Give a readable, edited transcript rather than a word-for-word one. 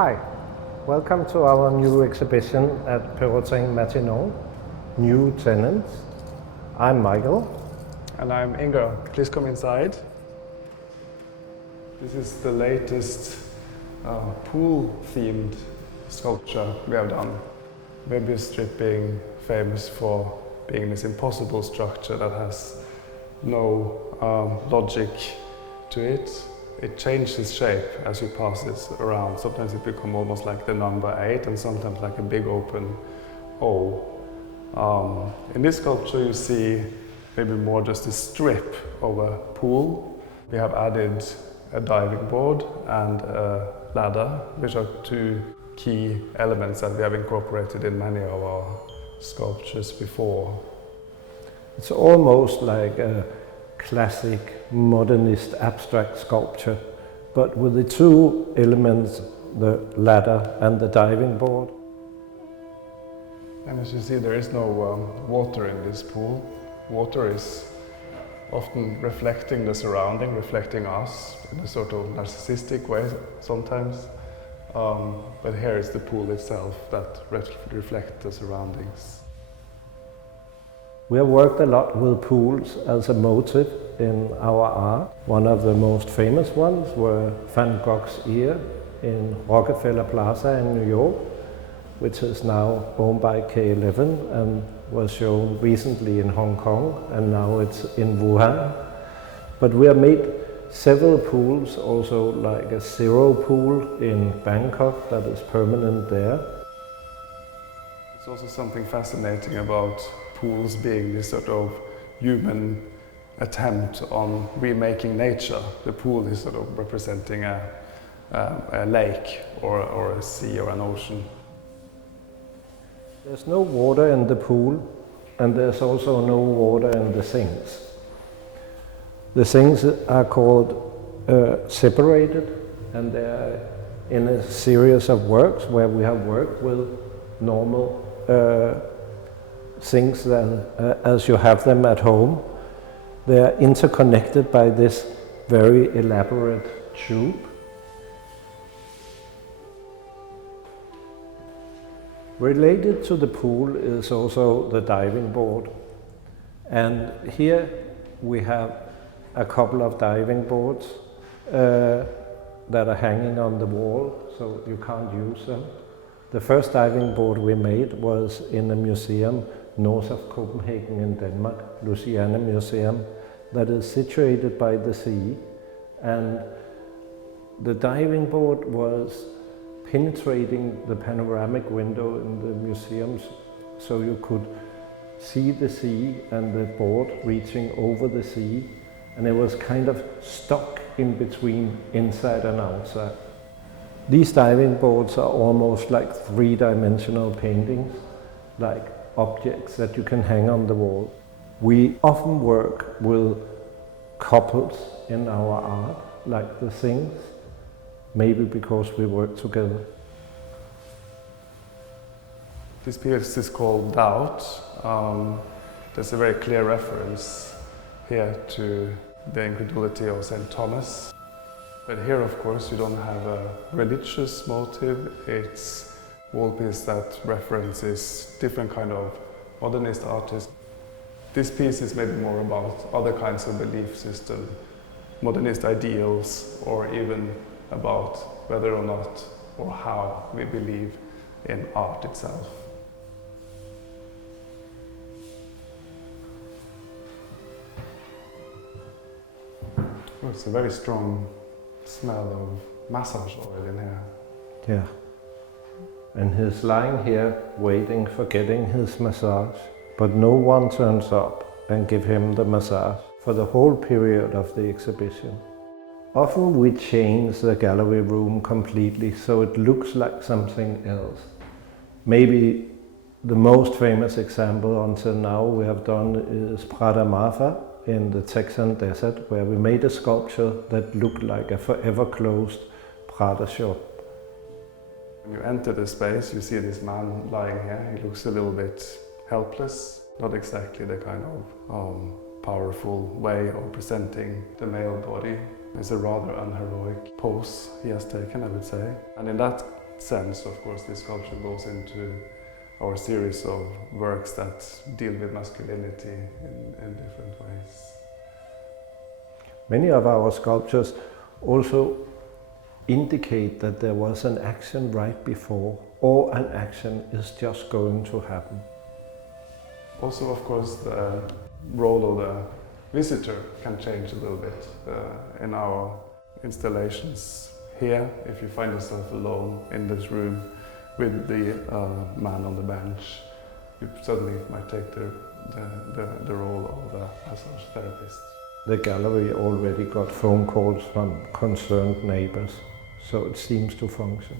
Hi, welcome to our new exhibition at Perrotin Matignon, New Tenants. I'm Michael. And I'm Inger. Please come inside. This is the latest pool-themed sculpture we have done. Webby stripping, famous for being this impossible structure that has no logic to it. It changes shape as you pass this around. Sometimes it becomes almost like the number 8 and sometimes like a big open O. In this sculpture you see maybe more just a strip of a pool. We have added a diving board and a ladder, which are two key elements that we have incorporated in many of our sculptures before. It's almost like a classic modernist abstract sculpture, but with the two elements, the ladder and the diving board. And as you see, there is no water in this pool. Water is often reflecting the surrounding, reflecting us in a sort of narcissistic way sometimes. But here is the pool itself that reflects the surroundings. We have worked a lot with pools as a motive in our art. One of the most famous ones were Van Gogh's ear in Rockefeller Plaza in New York, which is now owned by K11 and was shown recently in Hong Kong, and now it's in Wuhan. But we have made several pools, also like a zero pool in Bangkok that is permanent there. It's also something fascinating about pools being this sort of human attempt on remaking nature. The pool is sort of representing a lake or a sea or an ocean. There's no water in the pool, and there's also no water in the sinks. The sinks are called separated, and they're in a series of works where we have worked with normal sinks than as you have them at home. They are interconnected by this very elaborate tube. Related to the pool is also the diving board, and here we have a couple of diving boards that are hanging on the wall, so you can't use them. The first diving board we made was in a museum north of Copenhagen in Denmark, Louisiana Museum, that is situated by the sea, and the diving board was penetrating the panoramic window in the museums, so you could see the sea and the board reaching over the sea, and it was kind of stuck in between inside and outside. These diving boards are almost like three-dimensional paintings, like objects that you can hang on the wall. We often work with couples in our art, like the things, maybe because we work together. This piece is called Doubt. There's a very clear reference here to the incredulity of St. Thomas. But here, of course, you don't have a religious motive. It's a wall piece that references different kind of modernist artists. This piece is maybe more about other kinds of belief system, modernist ideals, or even about whether or not or how we believe in art itself. Oh, it's a very strong smell of massage oil in here. Yeah. And he's lying here waiting for getting his massage, but no one turns up and give him the massage for the whole period of the exhibition. Often we change the gallery room completely so it looks like something else. Maybe the most famous example until now we have done is Prada Marfa in the Texan desert, where we made a sculpture that looked like a forever closed Prada shop. When you enter the space, you see this man lying here. He looks a little bit helpless, not exactly the kind of powerful way of presenting the male body. It's a rather unheroic pose he has taken, I would say. And in that sense, of course, this sculpture goes into our series of works that deal with masculinity in different ways. Many of our sculptures also indicate that there was an action right before, or an action is just going to happen. Also, of course, the role of the visitor can change a little bit in our installations. Here, if you find yourself alone in this room with the man on the bench, you suddenly might take the role of the massage therapist. The gallery already got phone calls from concerned neighbors, so it seems to function.